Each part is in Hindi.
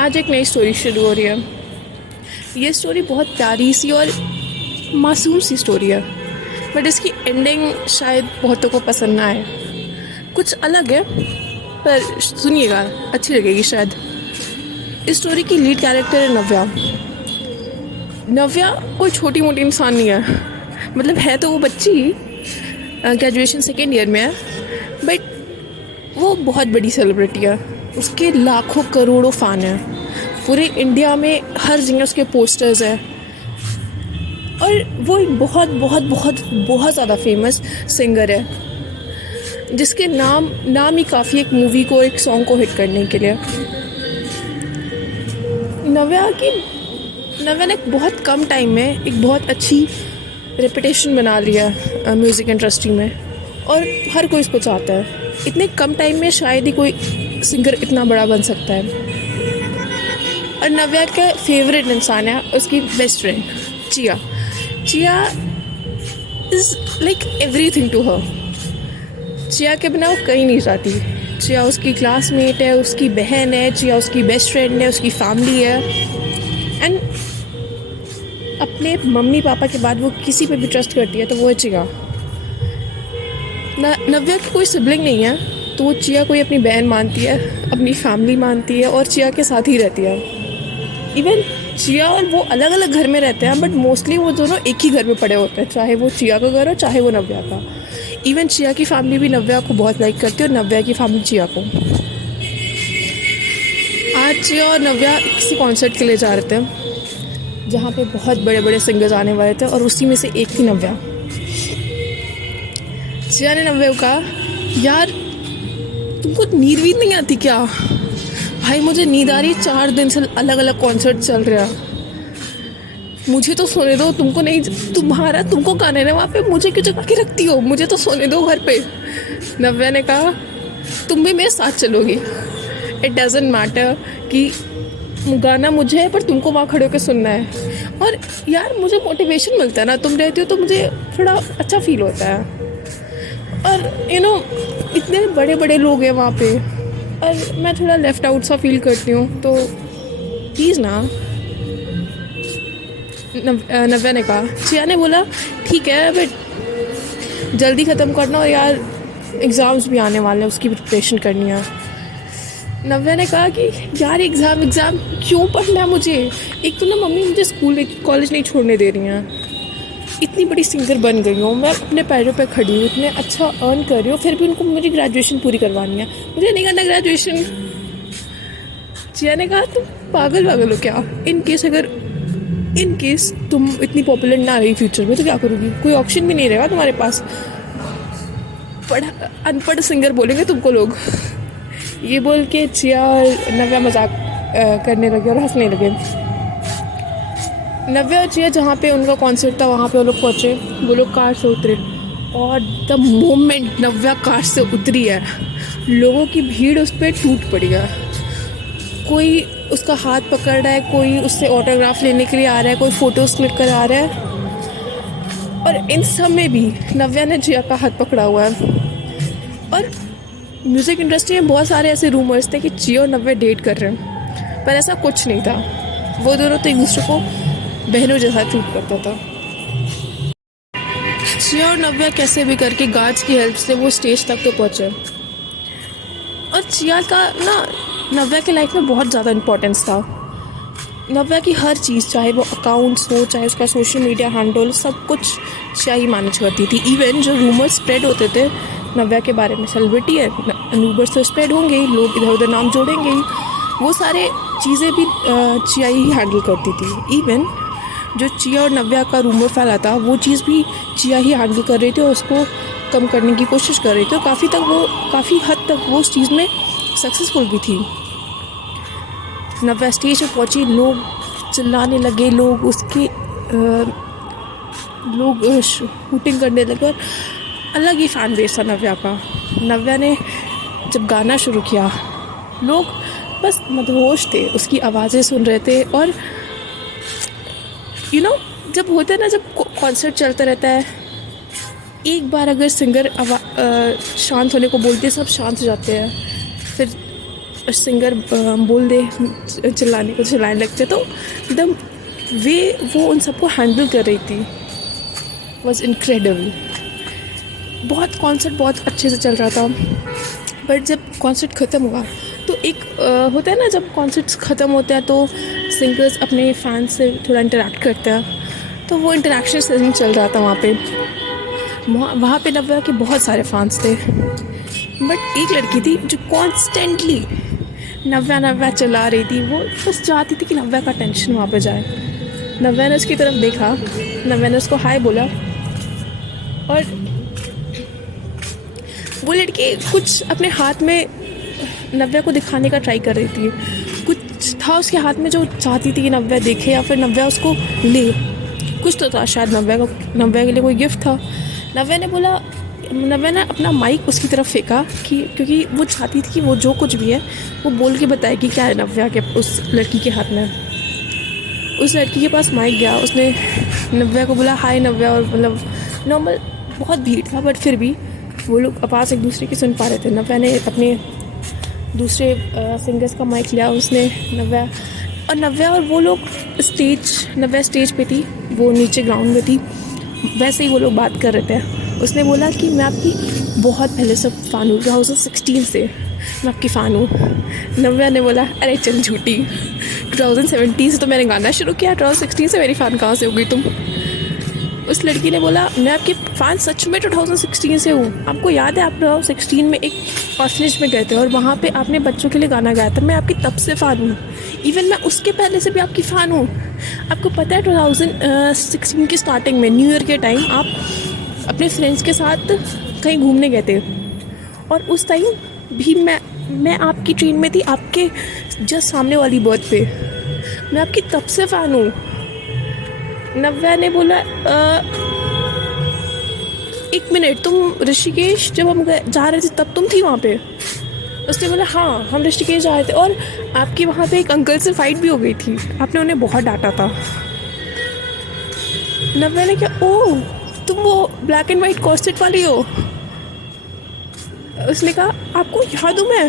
आज एक नई स्टोरी शुरू हो रही है। ये स्टोरी बहुत प्यारी सी और मासूम सी स्टोरी है, बट इसकी एंडिंग शायद बहुतों को पसंद ना आए। कुछ अलग है, पर सुनिएगा, अच्छी लगेगी शायद। इस स्टोरी की लीड कैरेक्टर है नव्या। नव्या कोई छोटी मोटी इंसान नहीं है, मतलब है तो वो बच्ची ही, ग्रेजुएशन सेकेंड ईयर में है, बट वो बहुत बड़ी सेलिब्रिटी है। उसके लाखों करोड़ों फ़ैन हैं, पूरे इंडिया में हर जगह उसके पोस्टर्स हैं। और वो एक बहुत बहुत बहुत बहुत ज़्यादा फेमस सिंगर है, जिसके नाम ही काफ़ी एक मूवी को, एक सॉन्ग को हिट करने के लिए। नव्या ने बहुत कम टाइम में एक बहुत अच्छी रेपुटेशन बना लिया म्यूज़िक इंडस्ट्री में, और हर कोई इसको चाहता है। इतने कम टाइम में शायद ही कोई सिंगर इतना बड़ा बन सकता है। और नव्या का फेवरेट इंसान है उसकी best friend Chia. Chia is like everything to her. Chia के बिना वो कहीं नहीं जाती। चिया उसकी क्लासमेट है, उसकी बहन है, चिया उसकी बेस्ट फ्रेंड है, उसकी फैमिली है। एंड अपने मम्मी पापा के बाद वो किसी पे भी ट्रस्ट करती है तो वो है चिया। नव्या की कोई सिबलिंग नहीं है, तो वो चिया को ही अपनी बहन मानती है, अपनी फैमिली मानती है, और चिया के साथ ही रहती है। इवन चिया और वो अलग अलग घर में रहते हैं, बट मोस्टली वो दोनों एक ही घर में पड़े होते हैं, चाहे वो चिया का घर हो चाहे वो नव्या का। इवन चिया की फैमिली भी नव्या को बहुत लाइक करती है, और नव्या की फैमिली चिया को। आज चिया और नव्या किसी कॉन्सर्ट के लिए जा रहे थे, जहाँ पे बहुत बड़े बड़े सिंगर्स आने वाले थे, और उसी में से एक थी नव्या। चिया ने नव्या को कहा, यार तुमको नींद वीद नहीं आती क्या? भाई मुझे नींद आ रही, 4 दिन से अलग अलग कॉन्सर्ट चल रहा, मुझे तो सोने दो। तुमको नहीं, तुमको गाने रहने वहाँ पे, मुझे क्यों जगा के रखती हो? मुझे तो सोने दो घर पे। नव्या ने कहा, तुम भी मेरे साथ चलोगी, इट डजेंट मैटर कि गाना मुझे है, पर तुमको वहाँ खड़े होकर सुनना है। और यार मुझे मोटिवेशन मिलता है ना, तुम रहती हो तो मुझे थोड़ा अच्छा फील होता है। और इतने बड़े बड़े लोग हैं वहाँ पे, और मैं थोड़ा लेफ़्ट आउट सा फील करती हूँ, तो प्लीज़ ना। नव्या ने कहा। चिया ने बोला, ठीक है, बट जल्दी ख़त्म करना, और यार एग्ज़ाम्स भी आने वाले हैं, उसकी प्रिपरेशन करनी है। नव्या ने कहा कि यार एग्ज़ाम क्यों पढ़ना है मुझे? एक तो ना मम्मी मुझे स्कूल कॉलेज नहीं छोड़ने दे रही हैं। इतनी बड़ी सिंगर बन गई हूँ, मैं अपने पैरों पे खड़ी हूँ, इतने अच्छा अर्न कर रही हूँ, फिर भी उनको मेरी ग्रेजुएशन पूरी करवानी है। मुझे नहीं करना ग्रेजुएशन। चिया ने कहा, तुम पागल हो क्या? इन केस तुम इतनी पॉपुलर ना रही फ्यूचर में तो क्या करोगी? कोई ऑप्शन भी नहीं रहेगा तुम्हारे पास। अनपढ़ सिंगर बोलेंगे तुमको लोग। ये बोल के चिया और नव्या मजाक करने लगे और हंसने लगे। नव्या और चिया जहाँ पे उनका कॉन्सर्ट था वहाँ पे वो लोग पहुँचे। वो लोग कार से उतरे, और द मोमेंट नव्या कार से उतरी है, लोगों की भीड़ उस पर टूट पड़ी है। कोई उसका हाथ पकड़ रहा है, कोई उससे ऑटोग्राफ लेने के लिए आ रहा है, कोई फ़ोटोज़ क्लिक करा रहा है। और इन सब में भी नव्या ने चिया का हाथ पकड़ा हुआ है। और म्यूज़िक इंडस्ट्री में बहुत सारे ऐसे रूमर्स थे कि चिया और नव्या डेट कर रहे हैं, पर ऐसा कुछ नहीं था। वो दोनों तो एक दूसरे को बहनों जैसा ट्रीट करता था। चिया और नव्या कैसे भी करके गार्ड्स की हेल्प से वो स्टेज तक तो पहुँचे। और चिया का ना नव्या के लाइफ में बहुत ज़्यादा इम्पोर्टेंस था। नव्या की हर चीज़, चाहे वो अकाउंट्स हो, चाहे उसका सोशल मीडिया हैंडल, सब कुछ चिया ही मैनेज करती थी। इवन जो रूमर्स स्प्रेड होते थे नव्या के बारे में, सेलिब्रिटी है, रूमर्स तो स्प्रेड होंगे, लोग इधर उधर नाम जोड़ेंगे, वो सारे चीज़ें भी चिया ही हैंडल करती थी। इवन जो चिया और नव्या का रूमर फैला था, वो चीज़ भी चिया ही हैंडल कर रही थी, और उसको कम करने की कोशिश कर रही थी, और काफ़ी हद तक वो उस चीज़ में सक्सेसफुल भी थी। नव्या स्टेज पर पहुंची, लोग चिल्लाने लगे, लोग शूटिंग करने लगे, और अलग ही फैन बेस था नव्या का। नव्या ने जब गाना शुरू किया, लोग बस मदहोश थे, उसकी आवाज़ें सुन रहे थे। और जब होता है ना, जब कॉन्सर्ट चलता रहता है, एक बार अगर सिंगर शांत होने को बोलते हैं, सब शांत हो जाते हैं, फिर सिंगर बोल दे चिल्लाने को, चिल्लाने लगते, तो एकदम वे वो उन सबको हैंडल कर रही थी वॉज इनक्रेडिबल। बहुत कॉन्सर्ट बहुत अच्छे से चल रहा था, बट जब कॉन्सर्ट ख़त्म हुआ तो एक होता है ना, जब कॉन्सर्ट्स ख़त्म होते हैं तो सिंगर्स अपने फैंस से थोड़ा इंटरेक्ट करते हैं, तो वो इंटरेक्शन सेशन चल रहा था वहाँ पे। वहाँ पे नव्या के बहुत सारे फैंस थे, बट एक लड़की थी जो कॉन्स्टेंटली नव्या नव्या चला रही थी। वो बस चाहती थी कि नव्या का टेंशन वहाँ पे जाए। नव्या ने उसकी तरफ देखा, नव्या ने उसको हाय बोला, और वो लड़की कुछ अपने हाथ में नव्या को दिखाने का ट्राई कर रही थी। कुछ था उसके हाथ में जो चाहती थी कि नव्या देखे या फिर नव्या उसको ले। कुछ तो था शायद नव्या के लिए कोई गिफ्ट था। नव्या ने अपना माइक उसकी तरफ फेंका कि क्योंकि वो चाहती थी कि वो जो कुछ भी है वो बोल के बताए कि क्या है नव्या के उस लड़की के हाथ में। उस लड़की के पास माइक गया, उसने नव्या को बोला हाय नव्या, और मतलब नॉर्मल बहुत भीड़ था बट फिर भी वो लोग आवाज़ एक दूसरे की सुन पा रहे थे। नव्या ने अपने दूसरे सिंगर्स का माइक लिया, उसने नव्या और वो लोग नव्या स्टेज पे थी, वो नीचे ग्राउंड में थी, वैसे ही वो लोग बात कर रहे थे। उसने बोला कि मैं आपकी बहुत पहले से फ़ैन हूँ, 2016 से मैं आपकी फ़ैन हूँ। नव्या ने बोला अरे चल झूठी, 2017 से तो मैंने गाना शुरू किया, 2016 से मेरी फ़ैन कहाँ से हो गई तुम। उस लड़की ने बोला मैं आपकी फ़ैन सच में 2016 से हूँ। आपको याद है आप 2016 में एक ऑर्फनेज में गए थे और वहाँ पे आपने बच्चों के लिए गाना गाया था, मैं आपकी तब से फ़ैन हूँ। इवन मैं उसके पहले से भी आपकी फ़ैन हूँ। आपको पता है 2016 की स्टार्टिंग में न्यू ईयर के टाइम आप अपने फ्रेंड्स के साथ कहीं घूमने गए थे, और उस टाइम भी मैं आपकी ट्रेन में थी, आपके जस्ट सामने वाली बर्थ पे। मैं आपकी तब से फ़ैन हूँ। नव्या ने बोला एक मिनट, तुम ऋषिकेश जब हम जा रहे थे तब तुम थी वहाँ पे? उसने बोला हाँ हम ऋषिकेश जा रहे थे और आपकी वहाँ पे एक अंकल से फाइट भी हो गई थी, आपने उन्हें बहुत डांटा था। नव्या ने क्या, ओह तुम वो ब्लैक एंड वाइट कॉर्सेट वाली हो? उसने कहा आपको याद हूँ मैं?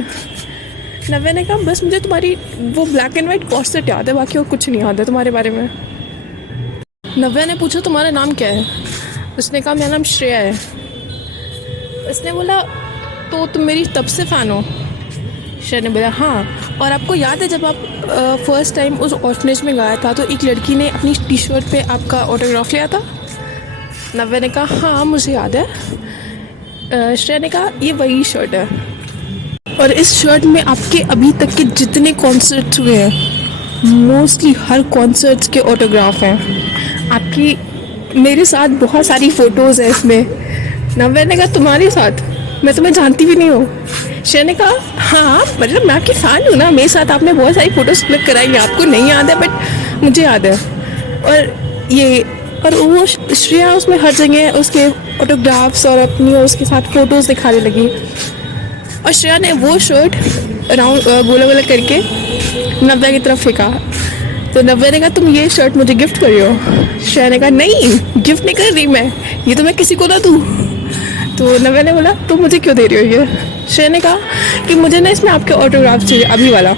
नव्या ने कहा बस मुझे तुम्हारी वो ब्लैक एंड वाइट कॉर्सेट याद है, बाकी और कुछ नहीं याद है तुम्हारे बारे में। नव्या ने पूछा तुम्हारा नाम क्या है? उसने कहा मेरा नाम श्रेया है। उसने बोला तो तुम मेरी तब से फ़ैन हो? श्रेया ने बोला हाँ, और आपको याद है जब आप फर्स्ट टाइम उस ऑर्फनेज में गया था तो एक लड़की ने अपनी टी शर्ट पे आपका ऑटोग्राफ लिया था? नव्या ने कहा हाँ मुझे याद है। श्रेया ने कहा ये वही शर्ट है, और इस शर्ट में आपके अभी तक के जितने कॉन्सर्ट हुए हैं मोस्टली हर कॉन्सर्ट के ऑटोग्राफ हैं आपकी। मेरे साथ बहुत सारी फ़ोटोज़ हैं इसमें। नव्या ने कहा तुम्हारे साथ? मैं तुम्हें जानती भी नहीं हूँ। श्रेया ने कहा हाँ मतलब मैं आपकी फ़ैन हूँ ना, मेरे साथ आपने बहुत सारी फ़ोटोज़ क्लिक कराई हैं, आपको नहीं याद है बट मुझे याद है। और वो श्रेया उसमें हर जगह उसके ऑटोग्राफ्स और अपनी और उसके साथ फ़ोटोज़ दिखाने लगी। और श्रेया ने वो शर्ट राउंड गोला गोला करके नव्या की तरफ फेंका। तो नव्या ने कहा तुम ये शर्ट मुझे गिफ्ट कर रही हो? श्रेया ने कहा नहीं गिफ्ट नहीं कर रही मैं, ये तो मैं किसी को ना दूँ। तो नव्या ने बोला तुम मुझे क्यों दे रही हो ये? श्रेया ने कहा कि मुझे ना इसमें आपके ऑटोग्राफ चाहिए अभी वाला।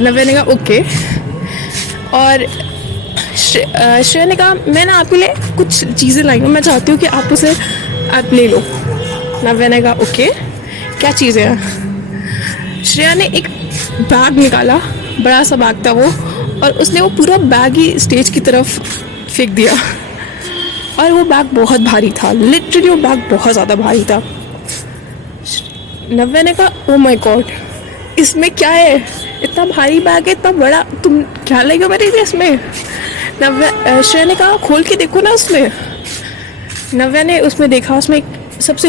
नव्या ने कहा ओके। और श्रेया ने कहा मैं ना आपके लिए कुछ चीज़ें लाई हूँ, मैं चाहती हूँ कि आप उसे आप ले लो। नव्या ने कहा ओके क्या चीज़ें हैं? श्रेया ने एक बैग निकाला, बड़ा सा बैग था वो, और उसने वो पूरा बैग ही स्टेज की तरफ फेंक दिया। और वो बैग बहुत भारी था, लिटरली वो बैग बहुत ज़्यादा भारी था। नव्या ने कहा ओ माय गॉड इसमें क्या है, इतना भारी बैग है, इतना बड़ा, तुम क्या लेगे मेरे लिए इसमें? श्रेया ने कहा खोल के देखो ना उसमें। नव्या ने उसमें देखा, उसमें सबसे